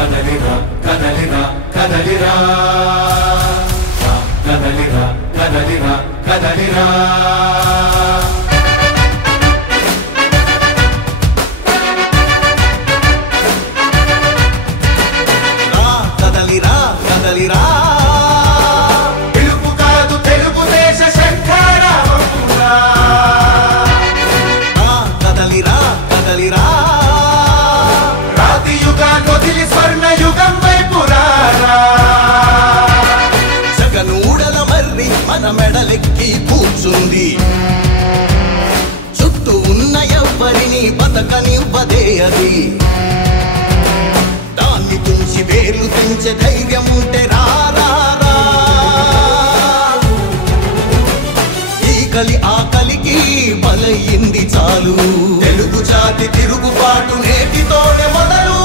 కదలిరా కదలిరా కదలిరా కదలిరా కదలిరా కదలిరా కదలిరా కదలిరా పిలుపు కాదు తెలుగుదేశ శంఖారావమురా కదలిరా కదలిరా రాతి యుగాన్ని వదిలి స్వర్ణ యుగం వైపు రారా జగనూడల మర్రి మన మెడలెక్కి కూర్చుంది చుట్టూ ఉన్న ఎవ్వరిని బతకనివ్వదే అది దాన్ని తుంచి వేర్లు తుంచే ధైర్యం ఉంటే రారా ఈ కలి ఆకలికి బలయింది చాలు తెలుగు జాతి తిరుగుబాటు నేటితోనే మొదలు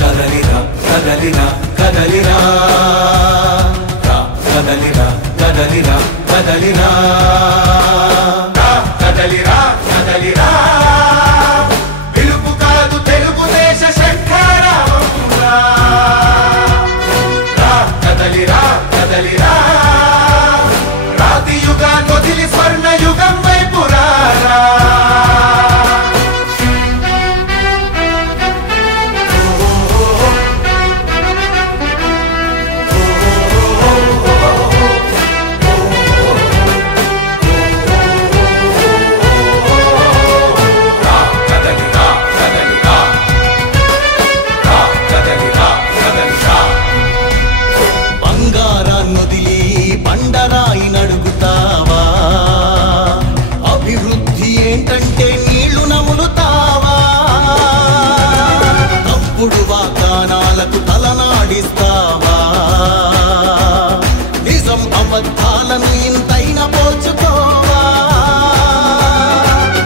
కదలిరా కదలిరా కదలిరా కదలిరా కదలిరా కదలిరా కదలిరా కదలిరా పిలుపు కాదు తెలుగుదేశ శంఖారావమురా కదలిరా కదలిరా రాతి యుగాన్ని వదిలి స్వర్ణ యుగం వైపు రారా బంగారాన్నొదిలి బండరాయి నడుగుతావా అభివృద్ధి ఏంటంటే నీళ్లు నములుతావా తప్పుడు వాగ్దానాలకు తలనాడిస్తావా నిజం అబద్ధాలను ఇంతైనా పోల్చుకోవా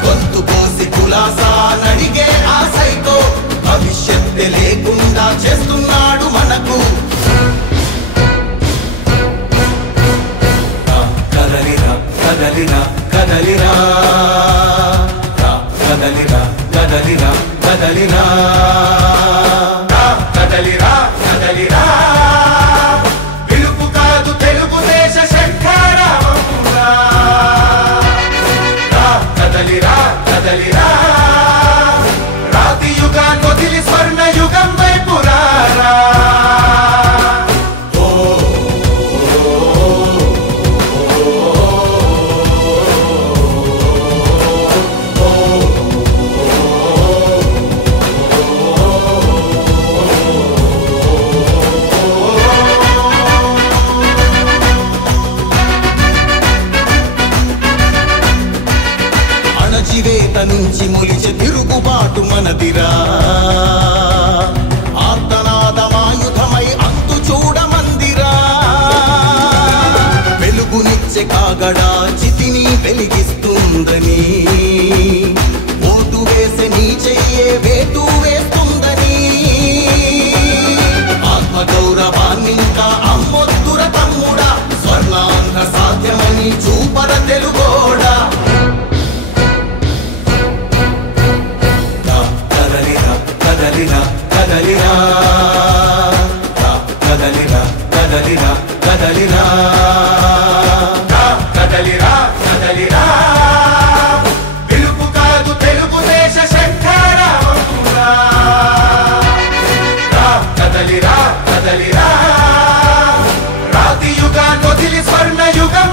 గొంతు కోసి కులాసా నడిగే ఆ సైకో భవిష్యత్తు లేకుండా చేస్తున్నాడు మనకు కదలిరా కదలిరా కదలిరా కదలిరా కదలిరా కదలిరా కదలిరా కదలిరా పిలుపు కాదు తెలుగుదేశ శంఖారావమురా కదలిరా కదలిరా రాతి యుగాన్ని వదిలి స్వర్ణ యుగం వైపు రారా అణచివేత నుంచి మొలిచే తిరుగుబాటు మనదిరా ఆర్తనాదమాయుధమై అంతు చూడమందిరా వెలుగునిచ్చే కాగడా చితిని వెలిగిస్తుందని ఓటు వేసే నీ చెయ్యే వేటు వేస్తుందని ఆత్మగౌరవాన్నింకా అమ్మొద్దుర తమ్ముడా స్వర్ణాంధ్ర సాధ్యమని చూపర తెలుగోడా కదలిరా కదలిరా కదలిరా కదలిరా కదలిరా కదలిరా కదలిరా పిలుపు కాదు తెలుగుదేశ శంఖారావమురా కదలిరా కదలిరా రాతి యుగాన్ని వదిలి స్వర్ణ యుగం